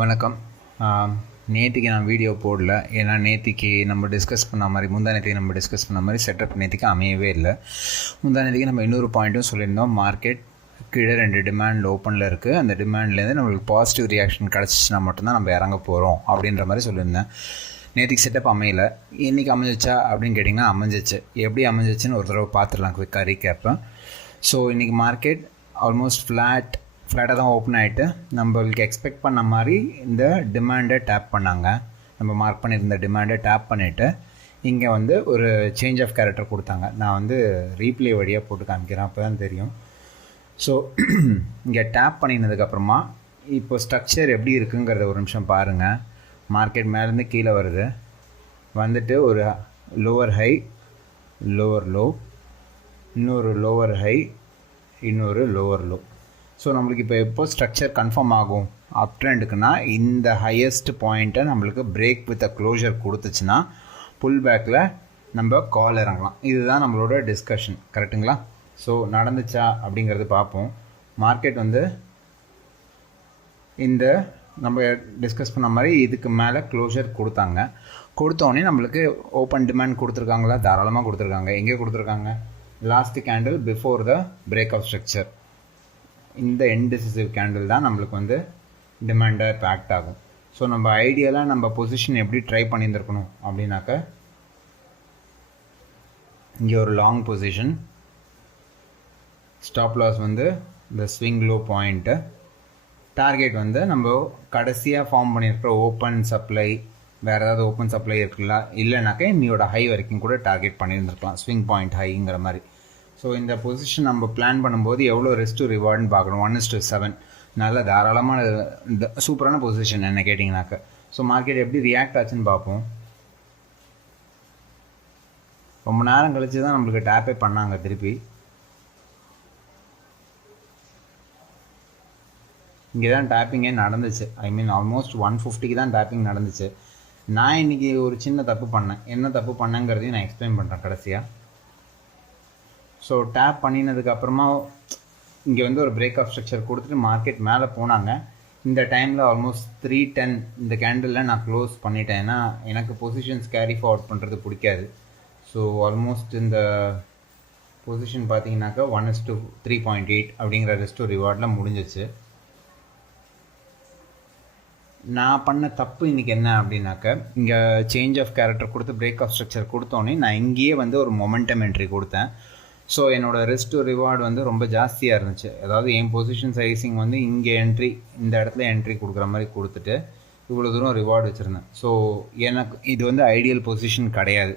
வணக்கம். நேற்றுக்கு நான் வீடியோ போடல. ஏன்னா நேற்றுக்கு நம்ம டிஸ்கஸ் பண்ண மாதிரி முந்தா நேற்றுக்கு நம்ம டிஸ்கஸ் பண்ண மாதிரி செட்டப் நேற்றுக்கு அமையவே இல்லை. முந்தா நேற்றுக்கு நம்ம இன்னொரு பாயிண்ட்டும் சொல்லியிருந்தோம். மார்க்கெட் கீழே ரெண்டு டிமாண்ட் ஓப்பனில் இருக்குது அந்த டிமாண்ட்லேருந்து நம்மளுக்கு பாசிட்டிவ் ரியாக்ஷன் கிடச்சிச்சின்னா மட்டும்தான் நம்ம இறங்க போகிறோம் அப்படின்ற மாதிரி சொல்லியிருந்தேன். நேற்றுக்கு செட்டப் அமையல. இன்றைக்கி அமைஞ்சிச்சா அப்படின்னு கேட்டிங்கன்னா அமைஞ்சிச்சு. எப்படி அமைஞ்சிச்சுன்னு ஒரு தடவை பார்த்துடலாம் குவிக்காக கேட்பேன் ஸோ இன்றைக்கி மார்க்கெட் ஆல்மோஸ்ட் ஃப்ளாட் ஃப்ளாட்டாக தான் ஓப்பன் ஆகிட்டு நம்மளுக்கு எக்ஸ்பெக்ட் பண்ண மாதிரி இந்த டிமாண்டை டேப் பண்ணாங்க. நம்ம மார்க் பண்ணியிருந்த டிமாண்டை டேப் பண்ணிவிட்டு இங்கே வந்து ஒரு சேஞ்ச் ஆஃப் கேரக்டர் கொடுத்தாங்க. நான் வந்து ரீப்ளே வழியாக போட்டு காமிக்கிறேன் அப்போ தான் தெரியும். ஸோ இங்கே டேப் பண்ணினதுக்கப்புறமா இப்போ ஸ்ட்ரக்சர் எப்படி இருக்குங்கிறத ஒரு நிமிஷம் பாருங்கள் மார்க்கெட் மேலேருந்து கீழே வருது. வந்துட்டு ஒரு லோவர் ஹை லோவர் லோ இன்னொரு லோவர் ஹை இன்னொரு லோவர் லோ ஸோ நம்மளுக்கு இப்போ எப்போ ஸ்ட்ரக்சர் கன்ஃபார்ம் ஆகும்? அப் ட்ரெண்டுக்குன்னா இந்த ஹையஸ்ட் பாயிண்ட்டை நம்மளுக்கு பிரேக் வித் அ க்ளோஷர் கொடுத்துச்சுன்னா புல் பேக்கில் நம்ம கால் இறங்கலாம். இதுதான் நம்மளோட டிஸ்கஷன் கரெக்டுங்களா ஸோ நடந்துச்சா அப்படிங்கிறது பார்ப்போம். மார்க்கெட் வந்து இந்த நம்ம டிஸ்கஸ் பண்ண மாதிரி இதுக்கு மேலே க்ளோஷர் கொடுத்தாங்க. கொடுத்தோடனே நம்மளுக்கு ஓப்பன் டிமாண்ட் கொடுத்துருக்காங்களா? தாராளமாக கொடுத்துருக்காங்க. எங்கே கொடுத்துருக்காங்க? Last candle before the break of structure இந்த இன்டிசிசிவ் கேண்டில் தான் நம்மளுக்கு வந்து டிமாண்டாக இப்போ ஆக்ட் ஆகும். ஸோ நம்ம ஐடியலாக நம்ம பொசிஷன் எப்படி ட்ரை பண்ணியிருந்துருக்கணும் அப்படின்னாக்க இங்கே ஒரு லாங் பொசிஷன் ஸ்டாப் லாஸ் வந்து இந்த ஸ்விங் லோ பாயிண்ட்டு டார்கெட் வந்து நம்ம கடைசியாக ஃபார்ம் பண்ணியிருக்கிற ஓப்பன் சப்ளை வேறு ஏதாவது ஓப்பன் சப்ளை இருக்குல்ல இல்லைனாக்கா இன்னையோட ஹை வரைக்கும் கூட டார்கெட் பண்ணியிருந்துருக்கலாம். ஸ்விங் பாயிண்ட் ஹைங்கிற மாதிரி. ஸோ இந்த பொசிஷன் நம்ம பிளான் பண்ணும்போது எவ்வளோ ரெஸ்ட் டு ரிவார்டுன்னு பார்க்கணும். ஒன் இஸ் டு செவன் நல்ல தாராளமான இந்த சூப்பரான பொசிஷன் என்ன கேட்டிங்கனாக்க ஸோ மார்க்கெட் எப்படி ரியாக்ட் ஆச்சுன்னு பார்ப்போம். ரொம்ப நேரம் கழிச்சு தான் நம்மளுக்கு டேப்பே பண்ணாங்க திருப்பி. இங்கே தான் டேப்பிங்கே நடந்துச்சு. ஐ மீன் ஆல்மோஸ்ட் ஒன் ஃபிஃப்டிக்கு தான் டேப்பிங் நடந்துச்சு. நான் இன்றைக்கி ஒரு சின்ன தப்பு பண்ணேன். என்ன தப்பு பண்ணேங்கிறதையும் நான் எக்ஸ்பிளைன் பண்ணுறேன் கடைசியாக ஸோ டேப் பண்ணினதுக்கப்புறமா இங்கே வந்து ஒரு பிரேக் ஆஃப் ஸ்ட்ரக்சர் கொடுத்துட்டு மார்க்கெட் மேலே போனாங்க. இந்த டைமில் ஆல்மோஸ்ட் த்ரீ டென் இந்த கேண்டலில் நான் க்ளோஸ் பண்ணிட்டேன். ஏன்னா எனக்கு பொசிஷன்ஸ் கேரி ஃபார்வர்ட் பண்ணுறது பிடிக்காது. ஸோ ஆல்மோஸ்ட் இந்த பொசிஷன் பார்த்தீங்கன்னாக்கா one is two three point eight அப்படிங்கிற ரெஸ்ட் ரிவார்டில் முடிஞ்சிச்சு. நான் பண்ண தப்பு இன்றைக்கி என்ன அப்படின்னாக்க இங்கே சேஞ்ச் ஆஃப் கேரக்டர் கொடுத்து பிரேக் ஆஃப் ஸ்ட்ரக்சர் கொடுத்தோன்னே நான் இங்கேயே வந்து ஒரு மொமெண்டம் என்ட்ரி கொடுத்தேன். ஸோ என்னோடய ரெஸ்ட் ரிவார்டு வந்து ரொம்ப ஜாஸ்தியாக இருந்துச்சு. அதாவது என் பொசிஷன் சைஸிங் வந்து இங்கே என்ட்ரி இந்த இடத்துல என்ட்ரி கொடுக்குற மாதிரி கொடுத்துட்டு இவ்வளோ தூரம் ரிவார்டு வச்சுருந்தேன். ஸோ எனக்கு இது வந்து ஐடியல் பொசிஷன் கிடையாது.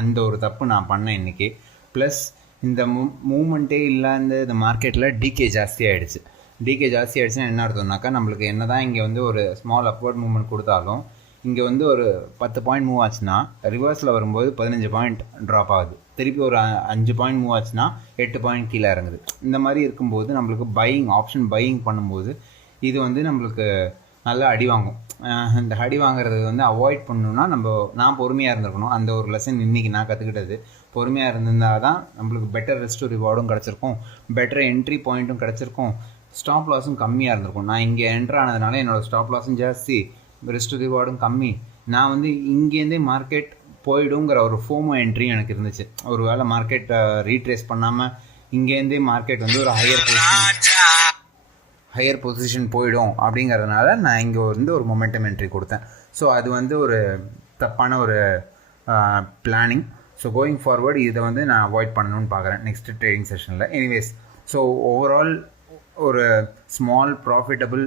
அந்த ஒரு தப்பு நான் பண்ணேன் இன்றைக்கி ப்ளஸ் இந்த மூ மூமெண்ட்டே இல்லாத இந்த மார்க்கெட்டில் டிகே ஜாஸ்தி ஆகிடுச்சு டிகே ஜாஸ்தி ஆகிடுச்சுன்னா என்ன அர்த்தம்னாக்கா நம்மளுக்கு என்ன தான் இங்கே வந்து ஒரு ஸ்மால் அப்வர்ட் மூவ்மெண்ட் கொடுத்தாலும் இங்கே வந்து ஒரு பத்து பாயிண்ட் மூவ் ஆச்சுன்னா ரிவர்ஸில் வரும்போது பதினஞ்சு பாயிண்ட் ட்ராப் ஆகுது. திருப்பி ஒரு அஞ்சு பாயிண்ட் மூவ் ஆச்சுன்னா எட்டு பாயிண்ட் கீழே இறங்குது. இந்த மாதிரி இருக்கும்போது நம்மளுக்கு பையிங் ஆப்ஷன் பையிங் பண்ணும்போது இது வந்து நம்மளுக்கு நல்லா அடி வாங்கும். இந்த அடி வாங்குறது வந்து அவாய்ட் பண்ணணும்னா நம்ம நான் பொறுமையாக இருந்திருக்கணும். அந்த ஒரு லெசன் இன்றைக்கி நான் கற்றுக்கிட்டது பொறுமையாக இருந்திருந்தால் தான் நம்மளுக்கு பெட்டர் ரெஸ்ட் ரிவார்டும் கிடச்சிருக்கும். பெட்டர் என்ட்ரி பாயிண்ட்டும் கிடச்சிருக்கும். ஸ்டாப் லாஸும் கம்மியாக இருந்திருக்கும். நான் இங்கே என்ட்ரு ஆனதுனால என்னோடய ஸ்டாப் லாஸும் ஜாஸ்தி ரெஸ்ட் ரிவார்டும் கம்மி. நான் வந்து இங்கேருந்தே மார்க்கெட் போயிடுங்கிற ஒரு ஃபோமோ என்ட்ரி எனக்கு இருந்துச்சு. ஒரு வேளை மார்க்கெட் ரீட்ரேஸ் பண்ணாமல் இங்கேருந்தே மார்க்கெட் வந்து ஒரு ஹையர் பொசிஷன் ஹையர் பொசிஷன் போயிடும் அப்படிங்கிறதுனால நான் இங்கே வந்து ஒரு மொமெண்டம் என்ட்ரி கொடுத்தேன். ஸோ அது வந்து ஒரு தப்பான ஒரு பிளானிங் ஸோ கோயிங் ஃபார்வர்டு இதை வந்து நான் அவாய்ட் பண்ணணும்னு பார்க்குறேன் நெக்ஸ்ட் ட்ரேடிங் செஷனில் எனிவேஸ் ஸோ ஓவரால் ஒரு ஸ்மால் ப்ராஃபிட்டபிள்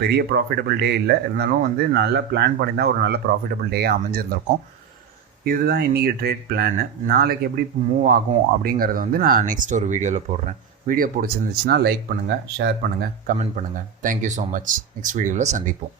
பெரிய ப்ராஃபிட்டபிள் டே இல்லை. இருந்தாலும் வந்து நல்லா பிளான் பண்ணி தான் ஒரு நல்ல ப்ராஃபிட்டபிள் டேயாக அமைஞ்சிருந்திருக்கும். இதுதான் இன்றைக்கி ட்ரேட் பிளான் நாளைக்கு எப்படி மூவ் ஆகும் அப்படிங்கிறத வந்து நான் நெக்ஸ்ட் ஒரு வீடியோவில் போடுறேன். வீடியோ பிடிச்சிருந்துச்சுன்னா லைக் பண்ணுங்கள் ஷேர் பண்ணுங்கள் கமெண்ட் பண்ணுங்கள் தேங்க்யூ ஸோ மச் நெக்ஸ்ட் வீடியோவில் சந்திப்போம்.